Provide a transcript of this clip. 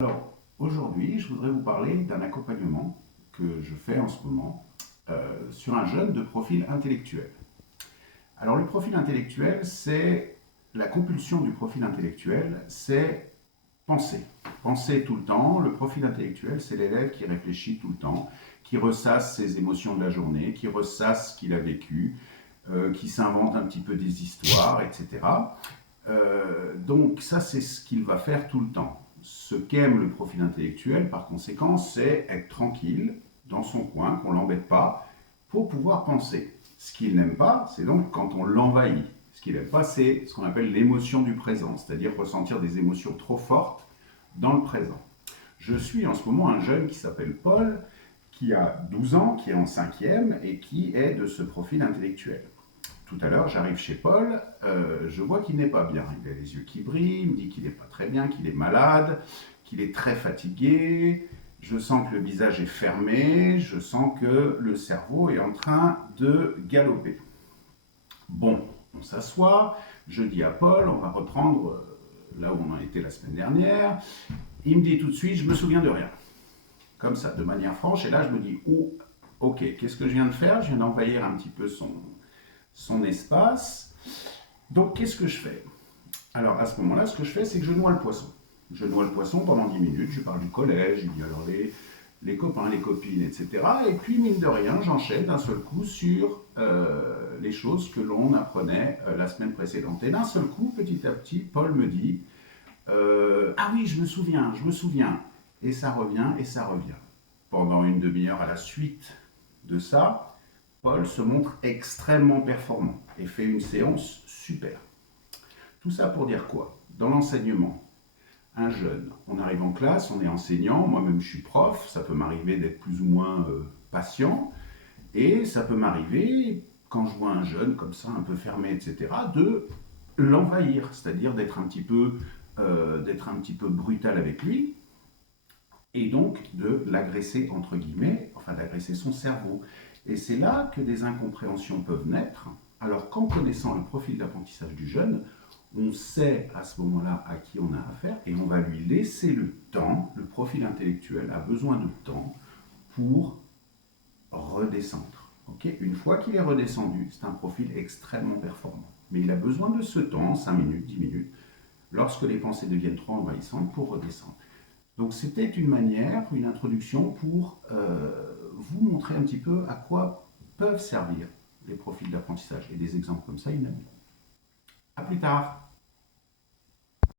Alors, aujourd'hui, je voudrais vous parler d'un accompagnement que je fais en ce moment sur un jeune de profil intellectuel. Alors, le profil intellectuel, c'est la compulsion du profil intellectuel, c'est penser. Penser tout le temps. Le profil intellectuel, c'est l'élève qui réfléchit tout le temps, qui ressasse ses émotions de la journée, qui ressasse ce qu'il a vécu, qui s'invente un petit peu des histoires, etc. Donc ça, c'est ce qu'il va faire tout le temps. Ce qu'aime le profil intellectuel, par conséquent, c'est être tranquille dans son coin, qu'on ne l'embête pas, pour pouvoir penser. Ce qu'il n'aime pas, c'est donc quand on l'envahit. Ce qu'il n'aime pas, c'est ce qu'on appelle l'émotion du présent, c'est-à-dire ressentir des émotions trop fortes dans le présent. Je suis en ce moment un jeune qui s'appelle Paul, qui a 12 ans, qui est en 5e et qui est de ce profil intellectuel. Tout à l'heure, j'arrive chez Paul, je vois qu'il n'est pas bien. Il a les yeux qui brillent, il me dit qu'il n'est pas très bien, qu'il est malade, qu'il est très fatigué. Je sens que le visage est fermé, je sens que le cerveau est en train de galoper. Bon, on s'assoit, je dis à Paul, on va reprendre là où on en était la semaine dernière. Il me dit tout de suite, je me souviens de rien. Comme ça, de manière franche, et là je me dis, oh, ok, qu'est-ce que je viens de faire? Je viens d'envahir un petit peu son espace. Donc, qu'est-ce que je fais? Alors, à ce moment-là, ce que je fais, c'est que je noie le poisson. Je noie le poisson pendant 10 minutes, je parle du collège, je dis alors les copains, les copines, etc. Et puis, mine de rien, j'enchaîne d'un seul coup sur les choses que l'on apprenait la semaine précédente. Et d'un seul coup, petit à petit, Paul me dit ah oui, je me souviens. Et ça revient, et ça revient. Pendant une demi-heure à la suite de ça, Paul se montre extrêmement performant et fait une séance super. Tout ça pour dire quoi? Dans l'enseignement, un jeune, on arrive en classe, on est enseignant, moi-même je suis prof, ça peut m'arriver d'être plus ou moins patient, et ça peut m'arriver, quand je vois un jeune comme ça, un peu fermé, etc., de l'envahir, c'est-à-dire d'être un petit peu brutal avec lui, et donc de l'agresser, entre guillemets, enfin d'agresser son cerveau. Et c'est là que des incompréhensions peuvent naître, alors qu'en connaissant le profil d'apprentissage du jeune, on sait à ce moment-là à qui on a affaire et on va lui laisser le temps. Le profil intellectuel a besoin de temps pour redescendre. Okay, une fois qu'il est redescendu, c'est un profil extrêmement performant. Mais il a besoin de ce temps, 5 minutes, 10 minutes, lorsque les pensées deviennent trop envahissantes, pour redescendre. Donc c'était une manière, une introduction pour vous montrer un petit peu à quoi peuvent servir les profils d'apprentissage. Et des exemples comme ça, il y en a beaucoup. A plus tard.